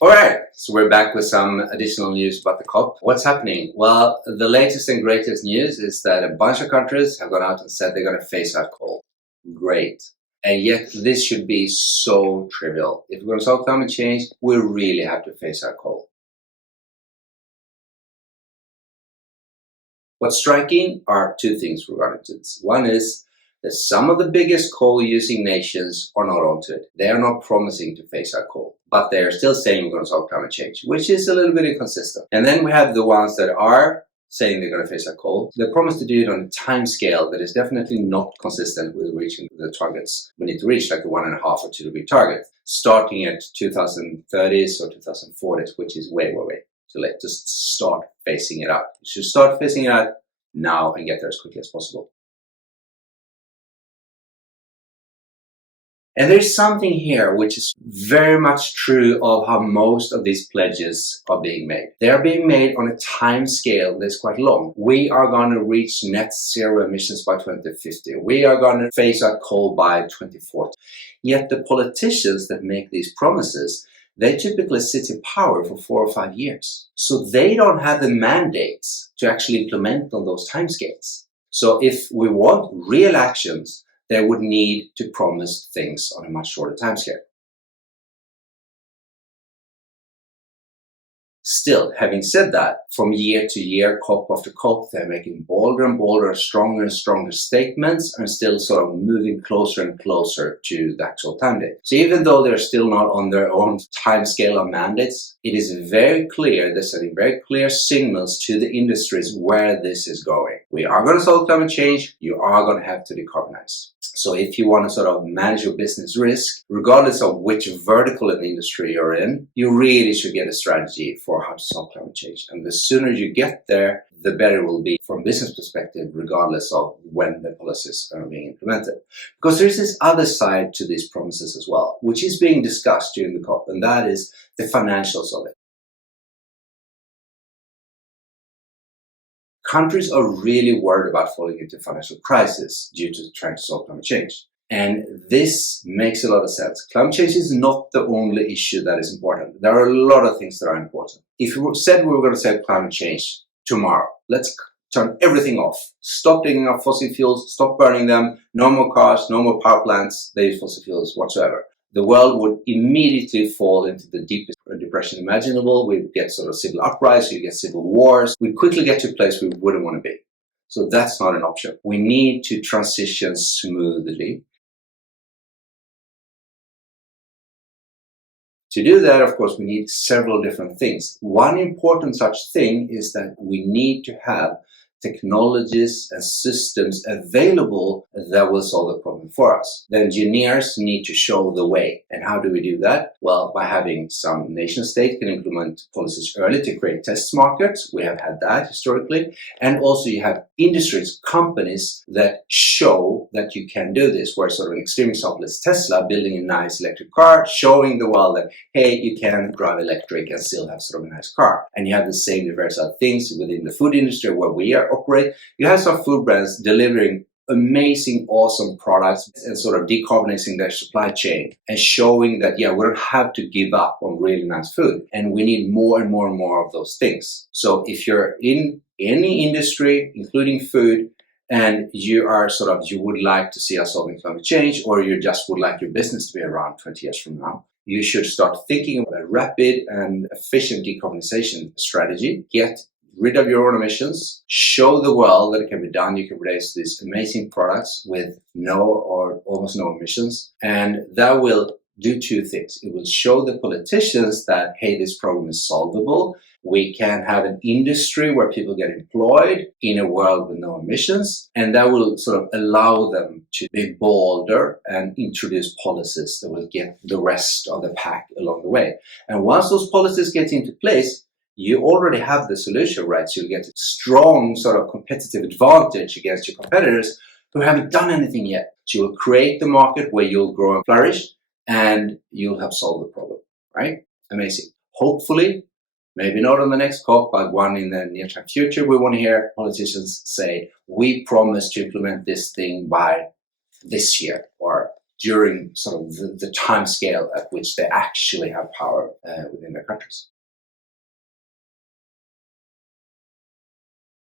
All right, so we're back with some additional news about the COP. What's happening? Well, the latest and greatest news is that a bunch of countries have gone out and said they're going to phase out coal. Great. And yet this should be so trivial. If we're going to solve climate change, we really have to phase out coal. What's striking are two things regarding to this. One is that some of the biggest coal-using nations are not onto it. They are not promising to phase out coal, but they are still saying we're going to solve climate change, which is a little bit inconsistent. And then we have the ones that are saying they're going to phase out coal. They promise to do it on a time scale that is definitely not consistent with reaching the targets we need to reach, like the 1.5 or 2 degree target, starting at 2030s or 2040s, which is way too late. Just start phasing it out. You should start phasing it out now and get there as quickly as possible. And there's something here which is very much true of how most of these pledges are being made. They are being made on a time scale that's quite long. We are going to reach net zero emissions by 2050. We are going to phase out coal by 2040. Yet the politicians that make these promises, they typically sit in power for 4 or 5 years. So they don't have the mandates to actually implement on those timescales. So if we want real actions, they would need to promise things on a much shorter timescale. Still, having said that, from year to year, COP after COP, they're making bolder and bolder, stronger and stronger statements and still sort of moving closer and closer to the actual time date. So even though they're still not on their own timescale of mandates, it is very clear, they're sending very clear signals to the industries where this is going. We are going to solve climate change, you are going to have to decarbonize. So if you want to sort of manage your business risk, regardless of which vertical in the industry you're in, you really should get a strategy for how to solve climate change. And the sooner you get there, the better it will be from a business perspective, regardless of when the policies are being implemented. Because there's this other side to these promises as well, which is being discussed during the COP, and that is the financials of it. Countries are really worried about falling into financial crisis due to trying to solve climate change. And this makes a lot of sense. Climate change is not the only issue that is important. There are a lot of things that are important. If we said we were going to save climate change tomorrow, let's turn everything off. Stop digging up fossil fuels, stop burning them, no more cars, no more power plants, they use fossil fuels whatsoever. The world would immediately fall into the deepest depression imaginable. We'd get sort of civil uprisings, you get civil wars. We'd quickly get to a place we wouldn't want to be. So that's not an option. We need to transition smoothly. To do that, of course, we need several different things. One important such thing is that we need to have technologies and systems available that will solve the problem for us. The engineers need to show the way. And how do we do that? Well, by having some nation state can implement policies early to create test markets. We have had that historically. And also you have industries, companies that show that you can do this, where sort of an extreme example is Tesla building a nice electric car, showing the world that, hey, you can drive electric and still have sort of a nice car. And you have the same diverse things within the food industry where we operate. You have some food brands delivering amazing, awesome products and sort of decarbonizing their supply chain and showing that, yeah, we don't have to give up on really nice food. And we need more and more and more of those things. So if you're in any industry, including food, and you would like to see us solving climate change, or you just would like your business to be around 20 years from now, you should start thinking about a rapid and efficient decarbonization strategy. Get rid of your own emissions, show the world that it can be done. You can produce these amazing products with no or almost no emissions. And that will do two things. It will show the politicians that, hey, this problem is solvable. We can have an industry where people get employed in a world with no emissions. And that will sort of allow them to be bolder and introduce policies that will get the rest of the pack along the way. And once those policies get into place, you already have the solution, right? So you get a strong sort of competitive advantage against your competitors who haven't done anything yet. So you'll create the market where you'll grow and flourish, and you'll have solved the problem, right? Amazing. Hopefully, maybe not on the next COP, but one in the near-term future, we want to hear politicians say, we promise to implement this thing by this year or during sort of the time scale at which they actually have power within their countries.